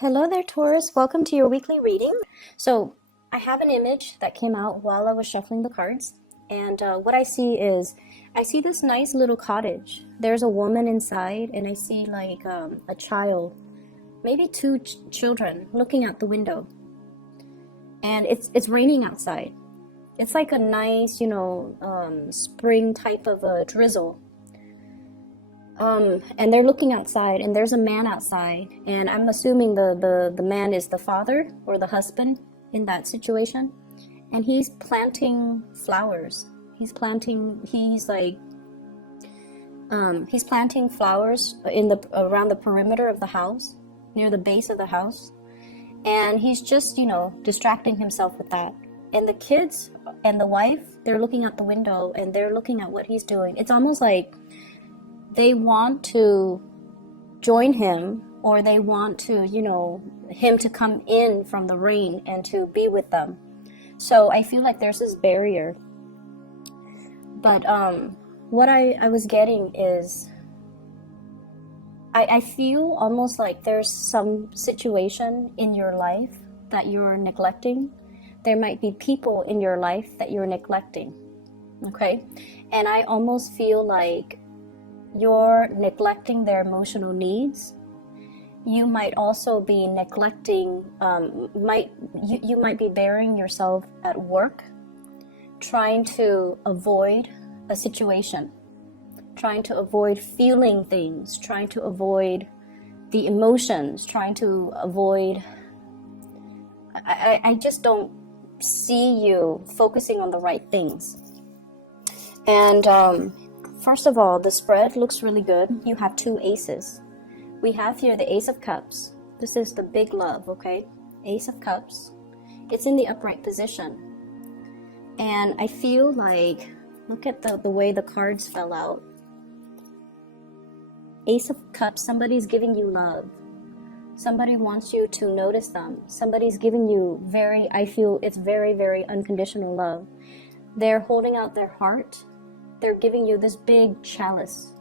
Hello there, Taurus. Welcome to your weekly reading. So, I have an image that came out while I was shuffling the cards, and what I see is I see this nice little cottage. There's a woman inside, and I see like a child, maybe two children, looking out the window. And it's raining outside. It's like a nice, spring type of a drizzle. And they're looking outside, and there's a man outside, and I'm assuming the man is the father or the husband in that situation, and he's planting flowers. He's planting flowers around the perimeter of the house, near the base of the house, and he's just distracting himself with that. And the kids and the wife, they're looking out the window and they're looking at what he's doing. It's almost like they want to join him, or they want to, him to come in from the rain and to be with them. So I feel like there's this barrier. But what I was getting is I feel almost like there's some situation in your life that you're neglecting. There might be people in your life that you're neglecting. Okay? And I almost feel like you're neglecting their emotional needs. You might also be neglecting, you might be burying yourself at work, trying to avoid a situation, trying to avoid feeling things, trying to avoid the emotions, trying to avoid. I just don't see you focusing on the right things. And first of all, the spread looks really good. You have two aces. We have here the Ace of Cups. This is the big love, okay? Ace of Cups. It's in the upright position. And I feel like, look at the way the cards fell out. Ace of Cups, somebody's giving you love. Somebody wants you to notice them. Somebody's giving you I feel it's very, very unconditional love. They're holding out their heart. They're giving you this big chalice,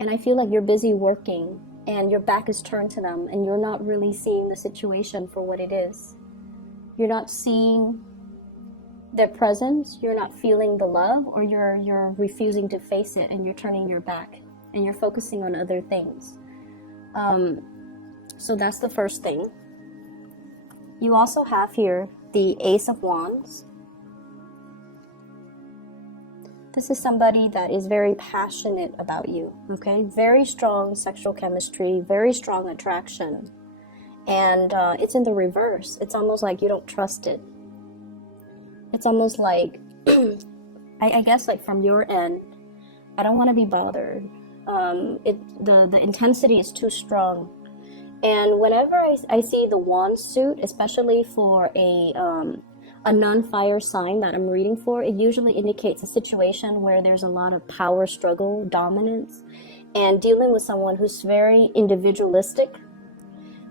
and I feel like you're busy working and your back is turned to them, and you're not really seeing the situation for what it is. You're not seeing their presence, you're not feeling the love, or you're refusing to face it, and you're turning your back and you're focusing on other things. So that's the first thing. You also have here the Ace of Wands. This is somebody that is very passionate about you, okay? Very strong sexual chemistry, very strong attraction. And it's in the reverse. It's almost like you don't trust it. It's almost like, I guess like from your end, I don't want to be bothered. The intensity is too strong. And whenever I see the wand suit, especially for a non-fire sign that I'm reading for, it usually indicates a situation where there's a lot of power struggle, dominance, and dealing with someone who's very individualistic,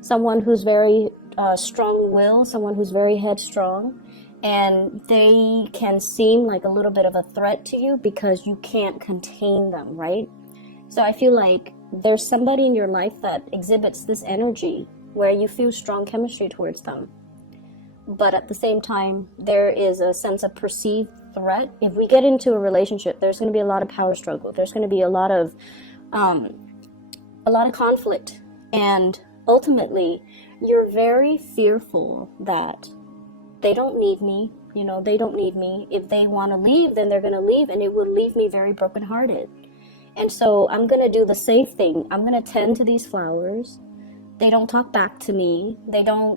someone who's very strong-willed, someone who's very headstrong, and they can seem like a little bit of a threat to you because you can't contain them, right? So I feel like there's somebody in your life that exhibits this energy where you feel strong chemistry towards them. But at the same time, there is a sense of perceived threat. If we get into a relationship, there's going to be a lot of power struggle. There's going to be a lot of conflict. And ultimately, you're very fearful that they don't need me. They don't need me. If they want to leave, then they're going to leave, and it will leave me very brokenhearted. And so I'm going to do the safe thing. I'm going to tend to these flowers. They don't talk back to me. They don't,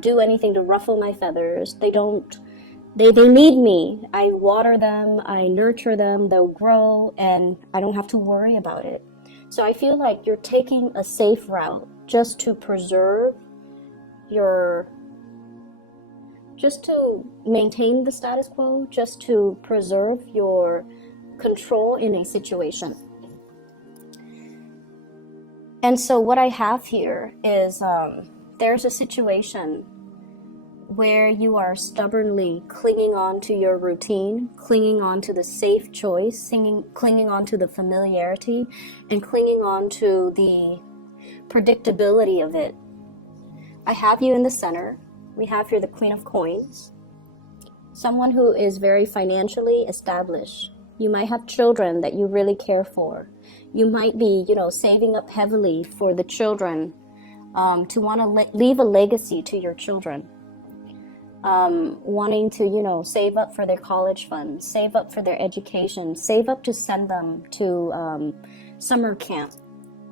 do anything to ruffle my feathers. They need me. I water them. I nurture them. They'll grow, and I don't have to worry about it. So I feel like you're taking a safe route just to preserve just to maintain the status quo, just to preserve your control in a situation. And so what I have here is there's a situation where you are stubbornly clinging on to your routine, clinging on to the safe choice, clinging on to the familiarity, and clinging on to the predictability of it. I have you in the center. We have here the Queen of Coins. Someone who is very financially established. You might have children that you really care for. You might be, saving up heavily for the children, to want to leave a legacy to your children. Wanting to, save up for their college funds, save up for their education, save up to send them to summer camp.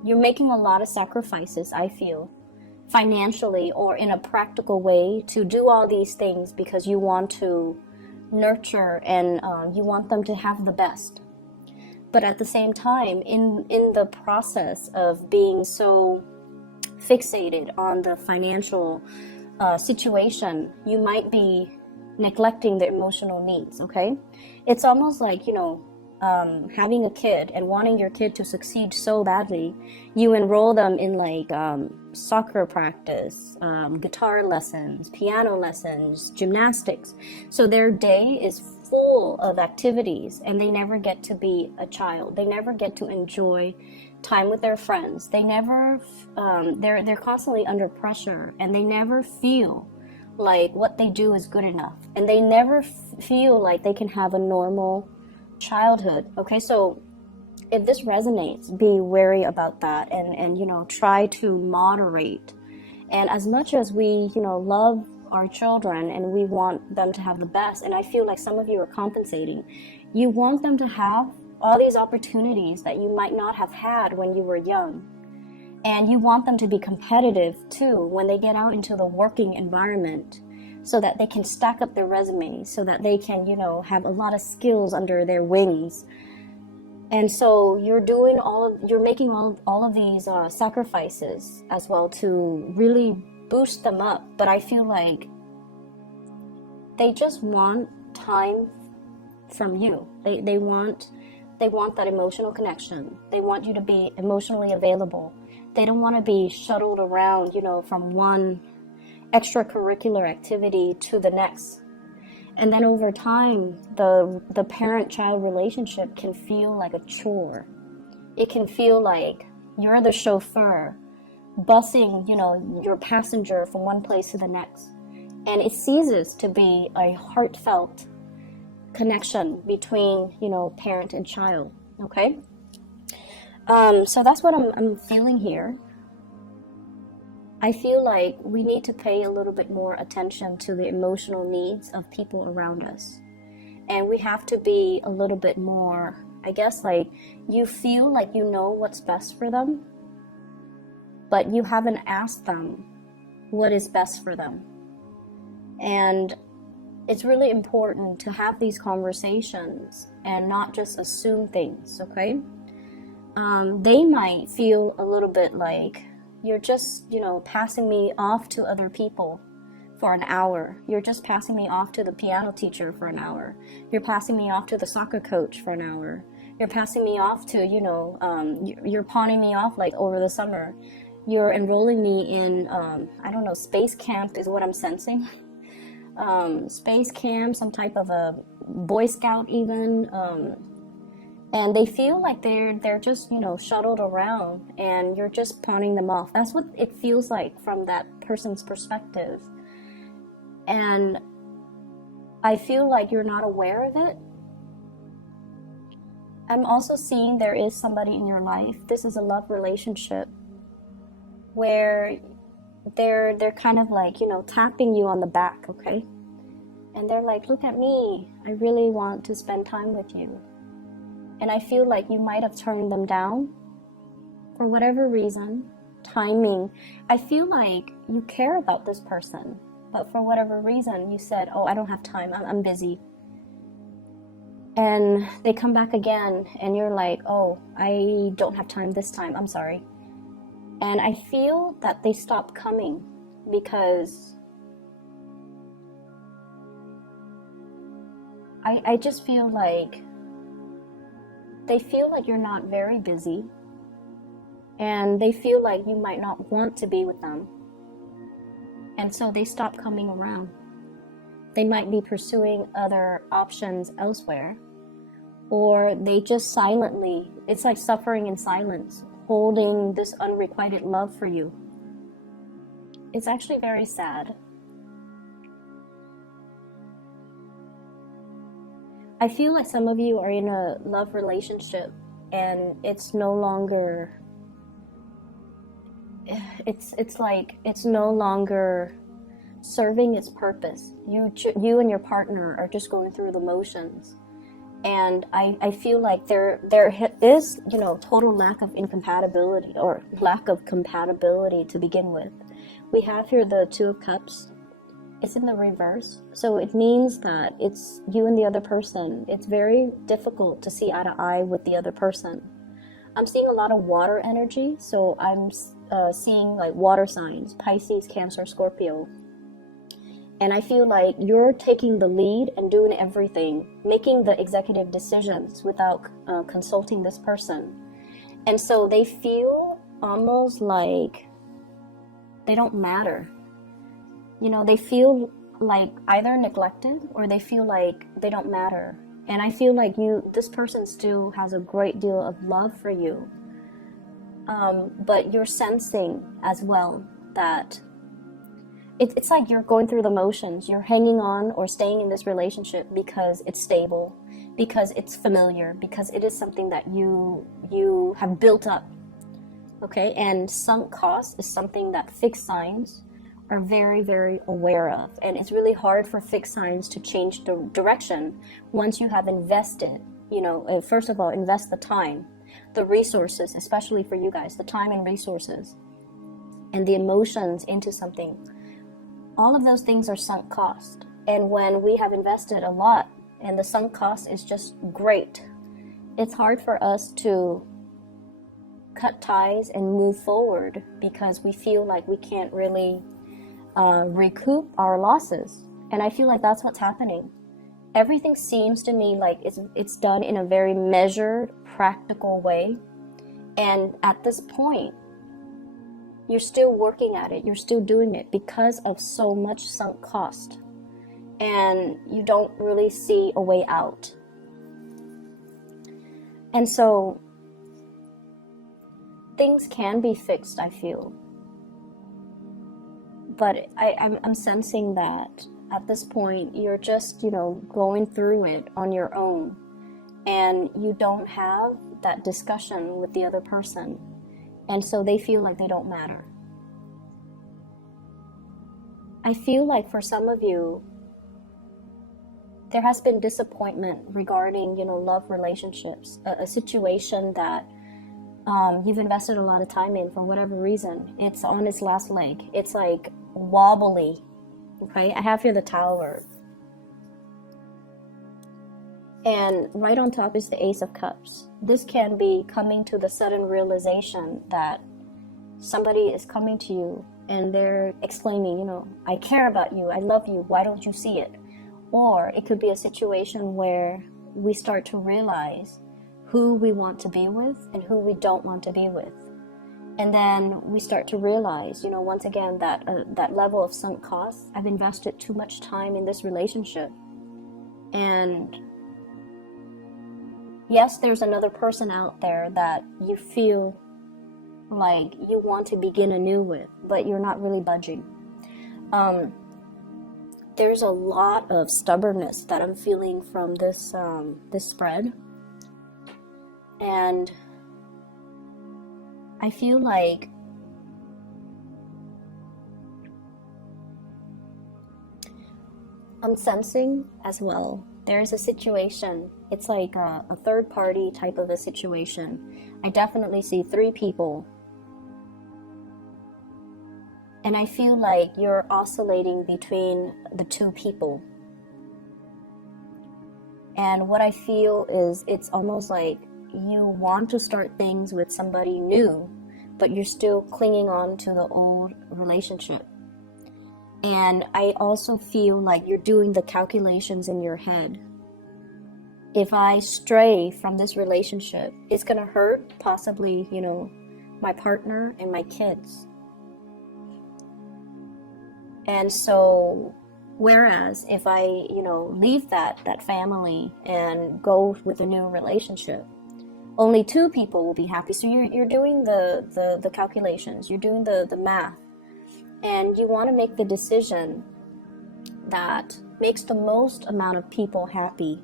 You're making a lot of sacrifices, I feel, financially or in a practical way to do all these things because you want to nurture and you want them to have the best. But at the same time, in the process of being so fixated on the financial situation, you might be neglecting their emotional needs, okay? It's almost like, having a kid and wanting your kid to succeed so badly, you enroll them in like soccer practice, guitar lessons, piano lessons, gymnastics. So their day is full of activities and they never get to be a child. They never get to enjoy time with their friends. They never, they're constantly under pressure and they never feel like what they do is good enough. And they never feel like they can have a normal childhood. Okay, so if this resonates, be wary about that and try to moderate. And as much as we love our children and we want them to have the best, and I feel like some of you are compensating, you want them to have all these opportunities that you might not have had when you were young, and you want them to be competitive too when they get out into the working environment, so that they can stack up their resumes, so that they can, have a lot of skills under their wings. And so you're making all of these sacrifices as well to really boost them up. But I feel like they just want time from you. They want that emotional connection. They want you to be emotionally available. They don't want to be shuttled around, from one extracurricular activity to the next. And then over time, the parent-child relationship can feel like a chore. It can feel like you're the chauffeur, busing, your passenger from one place to the next. And it ceases to be a heartfelt connection between, parent and child, okay? So that's what I'm feeling here. I feel like we need to pay a little bit more attention to the emotional needs of people around us. And we have to be a little bit more, I guess, like you feel like you know what's best for them, but you haven't asked them what is best for them. And it's really important to have these conversations and not just assume things, okay? They might feel a little bit like, you're just, passing me off to other people for an hour. You're just passing me off to the piano teacher for an hour. You're passing me off to the soccer coach for an hour. You're passing me off to, you're pawning me off like over the summer. You're enrolling me in, space camp is what I'm sensing. Space camp, some type of a Boy Scout even. And they feel like they're just, shuttled around and you're just pawning them off. That's what it feels like from that person's perspective. And I feel like you're not aware of it. I'm also seeing there is somebody in your life. This is a love relationship where they're kind of like, tapping you on the back, okay? And they're like, look at me. I really want to spend time with you. And I feel like you might have turned them down for whatever reason, timing. I feel like you care about this person, but for whatever reason, you said, oh, I don't have time, I'm busy. And they come back again, and you're like, oh, I don't have time this time, I'm sorry. And I feel that they stopped coming because I just feel like they feel like you're not very busy, and they feel like you might not want to be with them. And so they stop coming around. They might be pursuing other options elsewhere, or they just silently, it's like suffering in silence, holding this unrequited love for you. It's actually very sad. I feel like some of you are in a love relationship and it's no longer, it's like it's no longer serving its purpose. You and your partner are just going through the motions. And I feel like there is, you know, total lack of incompatibility or lack of compatibility to begin with. We have here the Two of Cups. It's in the reverse. So it means that it's you and the other person. It's very difficult to see eye to eye with the other person. I'm seeing a lot of water energy. So I'm seeing like water signs, Pisces, Cancer, Scorpio. And I feel like you're taking the lead and doing everything, making the executive decisions without consulting this person. And so they feel almost like they don't matter. You know, they feel like either neglected or they feel like they don't matter. And I feel like this person still has a great deal of love for you. But you're sensing as well that it's like you're going through the motions. You're hanging on or staying in this relationship because it's stable, because it's familiar, because it is something that you have built up. Okay, and sunk cost is something that fixed signs are very, very aware of. And it's really hard for fixed signs to change the direction once you have invested. You know, first of all, invest the time, the resources, especially for you guys, the time and resources, and the emotions into something. All of those things are sunk cost. And when we have invested a lot and the sunk cost is just great, it's hard for us to cut ties and move forward because we feel like we can't really recoup our losses. And I feel like that's what's happening. Everything seems to me like it's done in a very measured, practical way. And at this point, you're still working at it. You're still doing it because of so much sunk cost. And you don't really see a way out. And so things can be fixed, I feel. But I'm sensing that at this point, you're just, you know, going through it on your own. And you don't have that discussion with the other person. And so they feel like they don't matter. I feel like for some of you, there has been disappointment regarding, you know, love relationships, a situation that you've invested a lot of time in for whatever reason. It's on its last leg. It's like wobbly. Okay, I have here the Tower. And right on top is the Ace of Cups. This can be coming to the sudden realization that somebody is coming to you and they're exclaiming, you know, I care about you, I love you, why don't you see it? Or it could be a situation where we start to realize who we want to be with and who we don't want to be with. And then we start to realize, you know, once again, that that level of sunk costs, I've invested too much time in this relationship. And yes, there's another person out there that you feel like you want to begin anew with, but you're not really budging. There's a lot of stubbornness that I'm feeling from this spread. And I feel like I'm sensing as well, there's a situation, it's like a third party type of a situation. I definitely see 3 people. And I feel like you're oscillating between the 2 people. And what I feel is it's almost like you want to start things with somebody new, but you're still clinging on to the old relationship. And I also feel like you're doing the calculations in your head. If I stray from this relationship, it's going to hurt possibly, you know, my partner and my kids. And so, whereas if I, you know, leave that family and go with a new relationship, only 2 people will be happy. So you're doing the calculations, you're doing the math. And you want to make the decision that makes the most amount of people happy.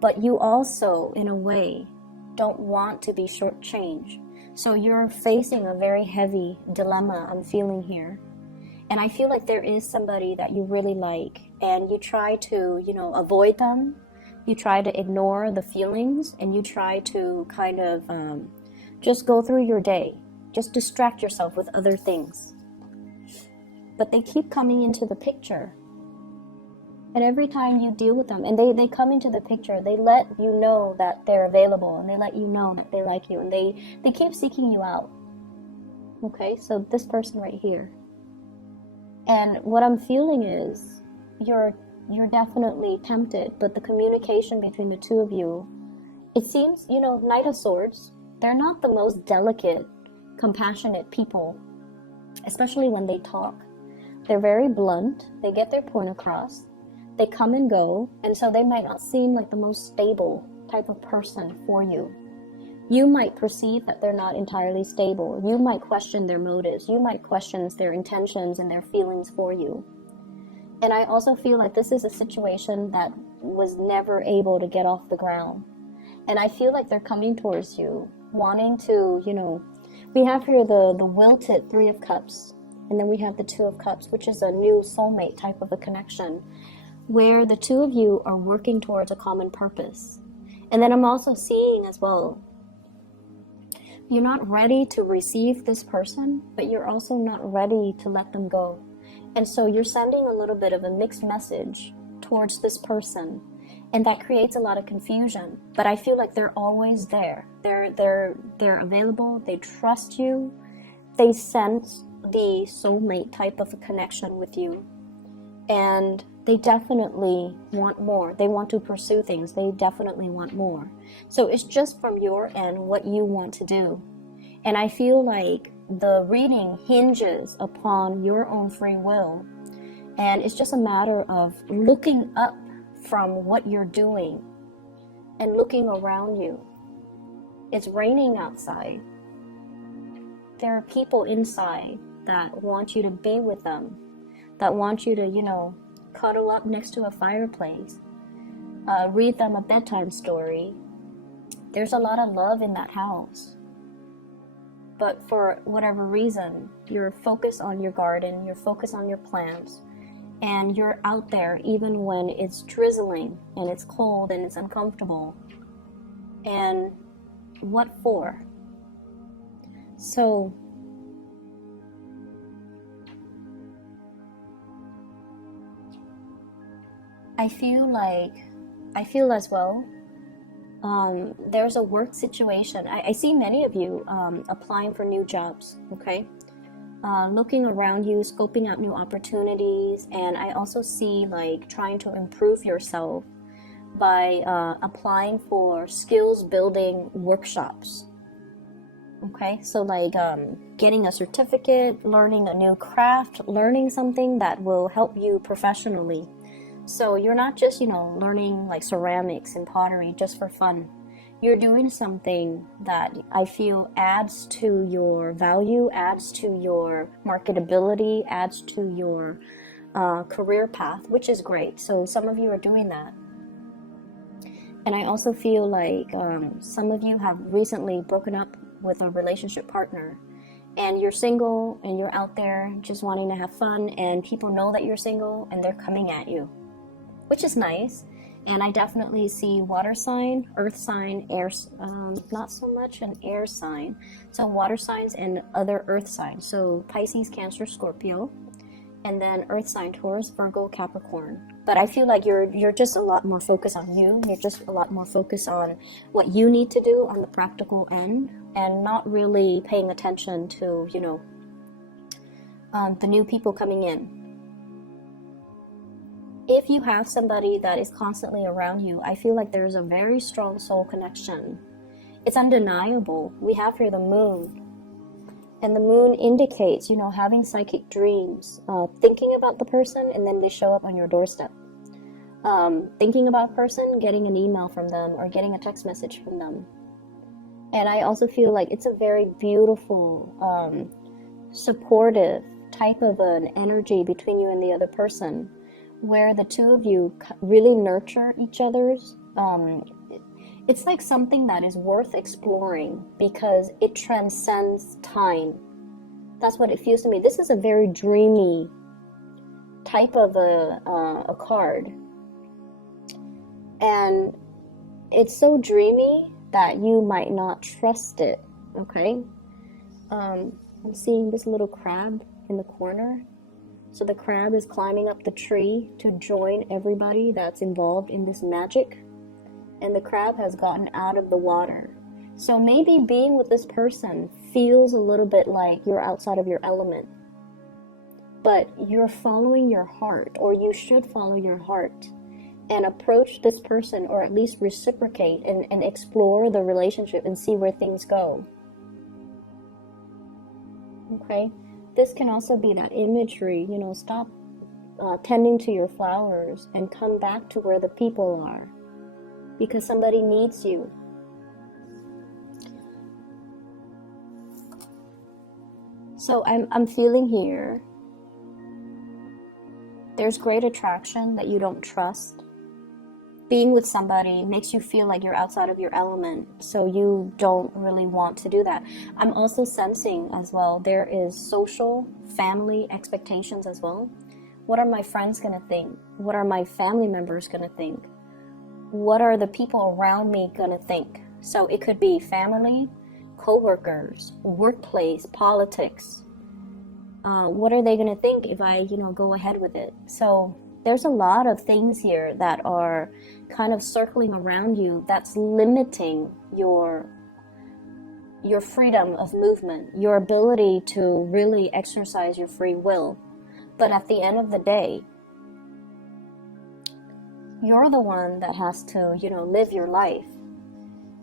But you also, in a way, don't want to be shortchanged. So you're facing a very heavy dilemma I'm feeling here. And I feel like there is somebody that you really like, and you try to, avoid them. You try to ignore the feelings, and you try to kind of just go through your day. Just distract yourself with other things. But they keep coming into the picture. And every time you deal with them, and they come into the picture, they let you know that they're available, and they let you know that they like you, and they keep seeking you out. Okay, so this person right here. And what I'm feeling is you're definitely tempted, but the communication between the two of you, it seems, Knight of Swords, they're not the most delicate, compassionate people, especially when they talk. They're very blunt, they get their point across. They come and go, and so they might not seem like the most stable type of person for you. You might perceive that they're not entirely stable. You might question their motives. You might question their intentions and their feelings for you. And I also feel like this is a situation that was never able to get off the ground. And I feel like they're coming towards you, wanting to, we have here the wilted Three of Cups, and then we have the Two of Cups, which is a new soulmate type of a connection, where the two of you are working towards a common purpose. And then I'm also seeing as well, you're not ready to receive this person, but you're also not ready to let them go. And so you're sending a little bit of a mixed message towards this person, and that creates a lot of confusion. But I feel like they're always there. They're available, they trust you, they sense the soulmate type of a connection with you. And they definitely want more. They want to pursue things. They definitely want more. So it's just from your end what you want to do. And I feel like the reading hinges upon your own free will. And it's just a matter of looking up from what you're doing and looking around you. It's raining outside. There are people inside that want you to be with them, that want you to, cuddle up next to a fireplace, read them a bedtime story. There's a lot of love in that house. But for whatever reason, you're focused on your garden, you're focused on your plants, and you're out there even when it's drizzling and it's cold and it's uncomfortable. And what for? So I feel as well, there's a work situation. I see many of you applying for new jobs, okay? Looking around you, scoping out new opportunities, and I also see trying to improve yourself by applying for skills building workshops, okay? So getting a certificate, learning a new craft, learning something that will help you professionally. So you're not just, learning ceramics and pottery just for fun. You're doing something that I feel adds to your value, adds to your marketability, adds to your career path, which is great. So some of you are doing that. And I also feel like some of you have recently broken up with a relationship partner. And you're single and you're out there just wanting to have fun, and people know that you're single and they're coming at you, which is nice. And I definitely see water sign, earth sign, air, not so much an air sign. So water signs and other earth signs. So Pisces, Cancer, Scorpio, and then earth sign, Taurus, Virgo, Capricorn. But I feel like you're just a lot more focused on you. You're just a lot more focused on what you need to do on the practical end, and not really paying attention to, the new people coming in. If you have somebody that is constantly around you, I feel like there's a very strong soul connection. It's undeniable. We have here the moon. And the moon indicates, having psychic dreams, thinking about the person, and then they show up on your doorstep. Thinking about a person, getting an email from them, or getting a text message from them. And I also feel like it's a very beautiful supportive type of an energy between you and the other person, where the two of you really nurture each other's. It's like something that is worth exploring because it transcends time. That's what it feels to me. This is a very dreamy type of a card. And it's so dreamy that you might not trust it, okay? I'm seeing this little crab in the corner. So the crab is climbing up the tree to join everybody that's involved in this magic. And the crab has gotten out of the water. So maybe being with this person feels a little bit like you're outside of your element. But you're following your heart, or you should follow your heart, and approach this person, or at least reciprocate and explore the relationship and see where things go. Okay? This can also be that imagery, stop tending to your flowers and come back to where the people are. Because somebody needs you. So I'm feeling here, there's great attraction that you don't trust. Being with somebody makes you feel like you're outside of your element, so you don't really want to do that. I'm also sensing as well, there is social, family expectations as well. What are my friends going to think? What are my family members going to think? What are the people around me going to think? So it could be family, co-workers, workplace, politics. What are they going to think if I, go ahead with it? So there's a lot of things here that are kind of circling around you that's limiting your freedom of movement, your ability to really exercise your free will. But at the end of the day, you're the one that has to, live your life.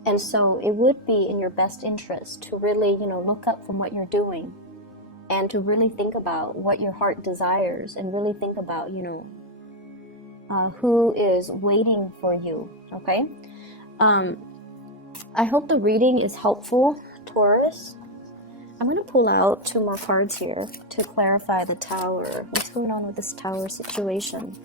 And so it would be in your best interest to really, look up from what you're doing and to really think about what your heart desires and really think about, who is waiting for you, okay? I hope the reading is helpful, Taurus. I'm going to pull out 2 more cards here to clarify the Tower. What's going on with this Tower situation?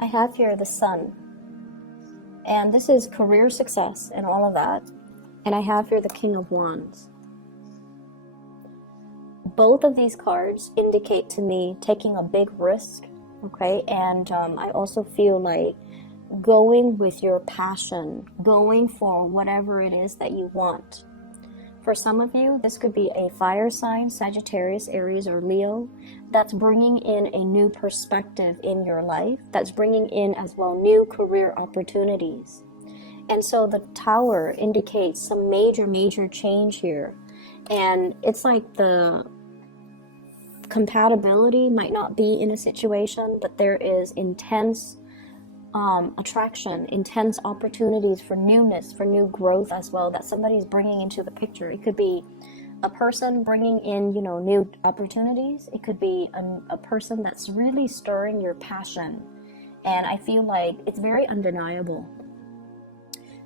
I have here the Sun, and this is career success and all of that. And I have here the King of Wands. Both of these cards indicate to me taking a big risk, okay? And I also feel like going with your passion, going for whatever it is that you want. For some of you, this could be a fire sign, Sagittarius, Aries, or Leo, that's bringing in a new perspective in your life, that's bringing in as well new career opportunities. And so the Tower indicates some major change here. And it's like the compatibility might not be in a situation, but there is intense attraction, intense opportunities for newness, for new growth as well, that somebody's bringing into the picture. It could be a person bringing in, new opportunities. It could be a person that's really stirring your passion. And I feel like it's very undeniable.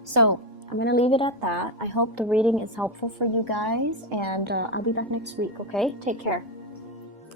So I'm going to leave it at that. I hope the reading is helpful for you guys, and I'll be back next week, okay? Take care.